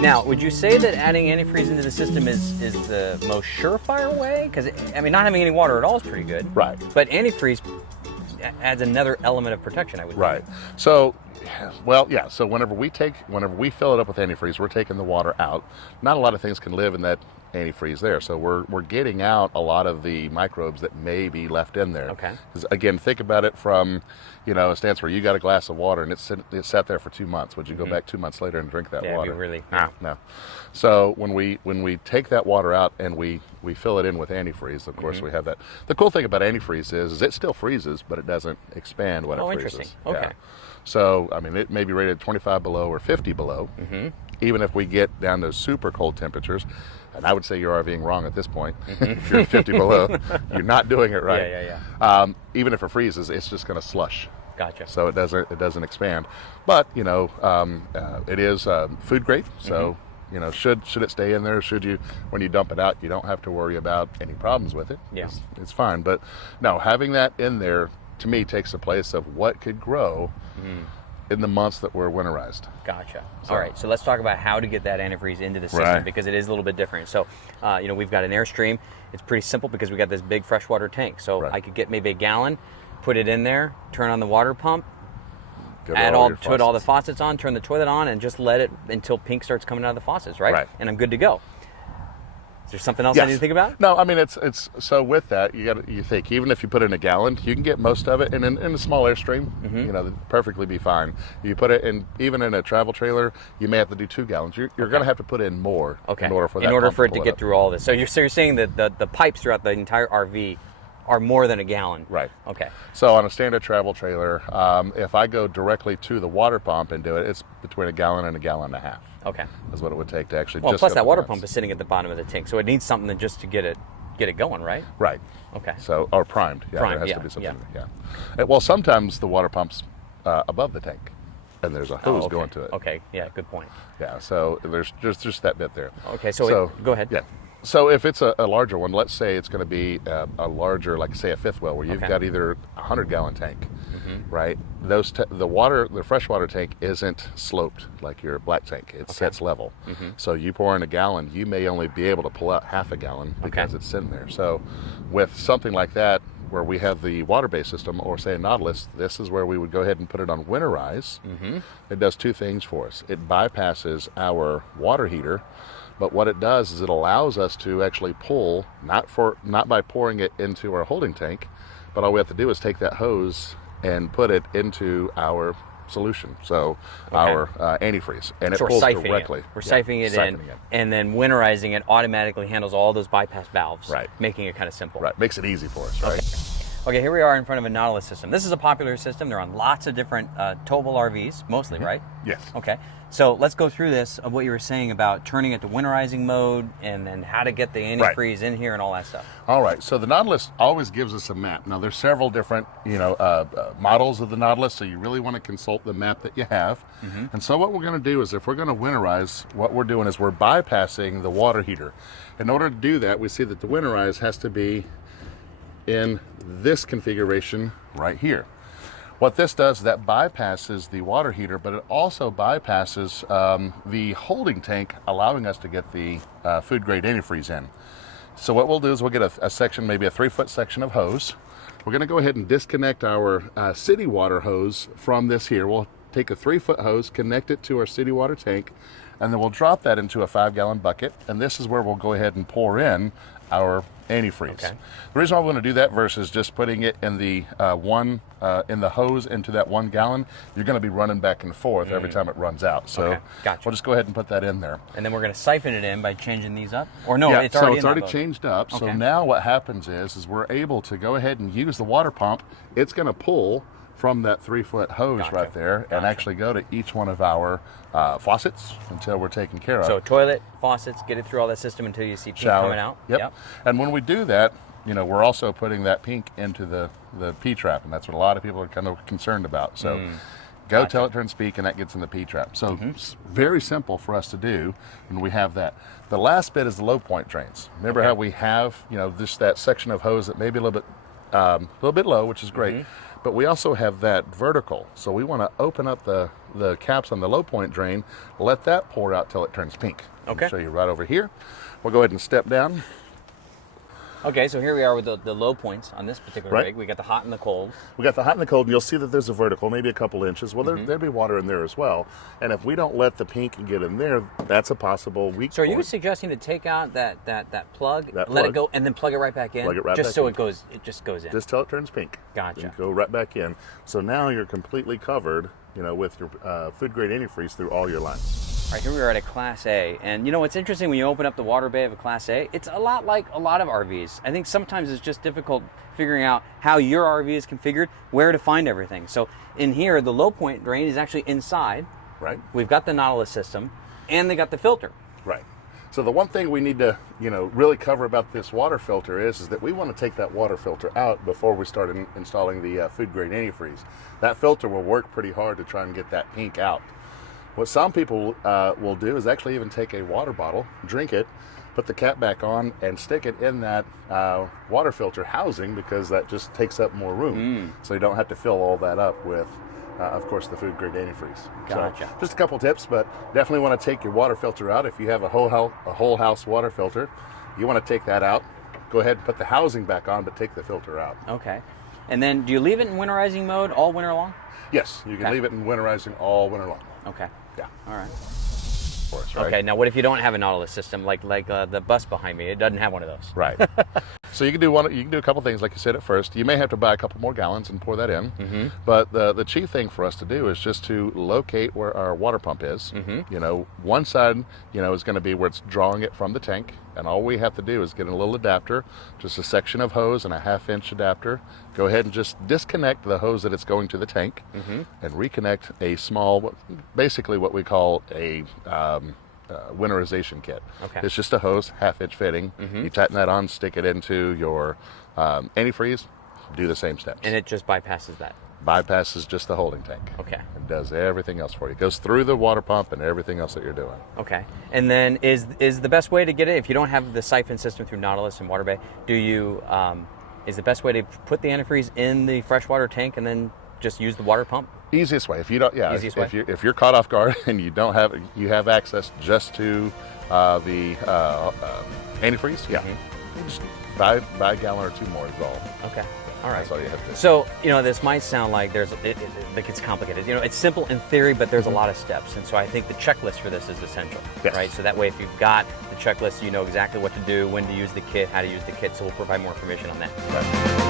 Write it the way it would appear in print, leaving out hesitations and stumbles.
Now, would you say that adding antifreeze into the system is the most surefire way? Because, I mean, not having any water at all is pretty good. Right. But antifreeze adds another element of protection, I would think. Right. So, well, yeah. So whenever we fill it up with antifreeze, we're taking the water out. Not a lot of things can live in that antifreeze there. So we're getting out a lot of the microbes that may be left in there. Okay. Because again, think about it from, a stance where you got a glass of water and it sat there for 2 months. Would you go back 2 months later and drink that water? Yeah, really. No. So when we take that water out and we fill it in with antifreeze, of course we have that. The cool thing about antifreeze is it still freezes, but it doesn't expand when it freezes. Interesting. Okay. Yeah. So, I mean, it may be rated 25 below or 50 below. Even if we get down to super cold temperatures, and I would say you're RVing wrong at this point. If you're 50 below, you're not doing it right. Yeah. Even if it freezes, it's just going to slush. Gotcha. So it doesn't expand. But it is food grade. So should it stay in there? When you dump it out, you don't have to worry about any problems with it. Yeah. It's fine. But no, having that in there to me takes the place of what could grow in the months that were winterized. Gotcha. All right, so let's talk about how to get that antifreeze into the system, because it is a little bit different. So, we've got an Airstream. It's pretty simple because we got this big freshwater tank. So I could get maybe a gallon, put it in there, turn on the water pump, put all the faucets on, turn the toilet on, and just let it until pink starts coming out of the faucets, right? And I'm good to go. Is there something else I need to think about? No, I mean, it's so with that, you think, even if you put in a gallon, you can get most of it in a small Airstream, perfectly be fine. You put it in, even in a travel trailer, you may have to do 2 gallons. You're going to have to put in more in order for it to get through all this. So you're saying that the pipes throughout the entire RV are more than a gallon. Right. Okay. So on a standard travel trailer, if I go directly to the water pump and do it, it's between a gallon and a gallon and a half. Okay. Is what it would take to actually. Well, plus that water pump is sitting at the bottom of the tank, so it needs something just to get it going, right? Right. Okay. So, or primed. Yeah, primed, there has to be something. Yeah. Well, sometimes the water pump's above the tank, and there's a hose going to it. Okay. Yeah. Good point. Yeah. So there's just that bit there. Okay. So go ahead. Yeah. So if it's a larger one, let's say it's going to be a larger, like say a fifth well, where you've got either a 100-gallon tank, right? The freshwater tank isn't sloped like your black tank. It sets level. So you pour in a gallon, you may only be able to pull out half a gallon because it's sitting there. So with something like that, where we have the water-based system, or say a Nautilus, this is where we would go ahead and put it on winterize. It does 2 things for us. It bypasses our water heater. But what it does is it allows us to actually pull, not by pouring it into our holding tank, but all we have to do is take that hose and put it into our solution, so our antifreeze, and it pulls directly. We're siphoning it in, and then winterizing it automatically handles all those bypass valves, making it kind of simple. Right, makes it easy for us, right? Okay, here we are in front of a Nautilus system. This is a popular system. They're on lots of different Towable RVs, mostly, right? Yes. Okay, so let's go through this of what you were saying about turning it to winterizing mode, and then how to get the antifreeze in here and all that stuff. All right, so the Nautilus always gives us a map. Now, there's several different, models of the Nautilus, so you really want to consult the map that you have. And so what we're going to do is, if we're going to winterize, what we're doing is we're bypassing the water heater. In order to do that, we see that the winterize has to be in this configuration right here. What this does is that bypasses the water heater, but it also bypasses the holding tank, allowing us to get the food grade antifreeze in. So what we'll do is we'll get a section, maybe a 3-foot section of hose. We're going to go ahead and disconnect our city water hose from this here. We'll take a 3-foot hose, connect it to our city water tank, and then we'll drop that into a 5-gallon bucket. And this is where we'll go ahead and pour in our antifreeze. The reason why I want to do that versus just putting it in the in the hose into that 1 gallon, you're going to be running back and forth every time it runs out. So we'll just go ahead and put that in there. And then we're going to siphon it in by changing these up? Or no, it's already changed up. So now what happens is we're able to go ahead and use the water pump. It's going to pull from that 3-foot hose right there and actually go to each one of our faucets until we're taken care of. So toilet, faucets, get it through all that system until you see pink coming out. Yep. And when we do that, we're also putting that pink into the P-trap, and that's what a lot of people are kind of concerned about. So go tell it turn speak, and that gets in the P-trap. So it's very simple for us to do, and we have that. The last bit is the low point drains. Remember how we have, that section of hose that may be a little bit low, which is great. but we also have that vertical. So we want to open up the caps on the low point drain, let that pour out till it turns pink. Okay. I'll show you right over here. We'll go ahead and step down. Okay, so here we are with the low points on this particular rig. We got the hot and the cold. We got the hot and the cold, and you'll see that there's a vertical, maybe a couple inches. Well, there'd be water in there as well. And if we don't let the pink get in there, that's a possible weak So are you point. suggesting to take out that plug, let plug. it go, and then plug it right back in? Plug it right just back so in. it just goes in. Just till it turns pink. Gotcha. And go right back in. So now you're completely covered, with your food grade antifreeze through all your lines. All right, here we are at a Class A, and what's interesting when you open up the water bay of a Class A, it's a lot like a lot of RVs. I think sometimes it's just difficult figuring out how your RV is configured, where to find everything. So in here, the low point drain is actually inside. Right. We've got the Nautilus system, and they got the filter. Right. So the one thing we need to, really cover about this water filter is that we want to take that water filter out before we start installing the food grade antifreeze. That filter will work pretty hard to try and get that pink out. What some people will do is actually even take a water bottle, drink it, put the cap back on, and stick it in that water filter housing, because that just takes up more room. So you don't have to fill all that up with, of course, the food grade antifreeze. Gotcha. So just a couple tips, but definitely want to take your water filter out. If you have a whole house water filter, you want to take that out. Go ahead and put the housing back on, but take the filter out. Okay. And then do you leave it in winterizing mode all winter long? Yes, you can leave it in winterizing all winter long. Okay. Yeah. All right. Of course, right? Okay, now what if you don't have a Nautilus system, like the bus behind me? It doesn't have one of those. Right. So you can do a couple things, like you said at first. You may have to buy a couple more gallons and pour that in. But the chief thing for us to do is just to locate where our water pump is. One side, is going to be where it's drawing it from the tank, and all we have to do is get a little adapter, just a section of hose and a 1/2-inch adapter. Go ahead and just disconnect the hose that it's going to the tank, and reconnect a small, basically what we call a winterization kit. Okay. It's just a hose, 1/2-inch fitting. You tighten that on, stick it into your antifreeze, do the same steps. And it just bypasses that. Bypasses just the holding tank. Okay. It does everything else for you. It goes through the water pump and everything else that you're doing. Okay. And then is the best way to get it, if you don't have the siphon system through Nautilus and Water Bay, is the best way to put the antifreeze in the freshwater tank and then just use the water pump? Easiest way. If you don't, Easiest way? if you're caught off guard and you have access just to the antifreeze, just buy a gallon or two more is all. Okay. All right. That's all you have to do. So, this might sound like it's complicated. It's simple in theory, but there's a lot of steps. And so I think the checklist for this is essential, Yes. right? So that way, if you've got the checklist, you know exactly what to do, when to use the kit, how to use the kit. So we'll provide more information on that. Right.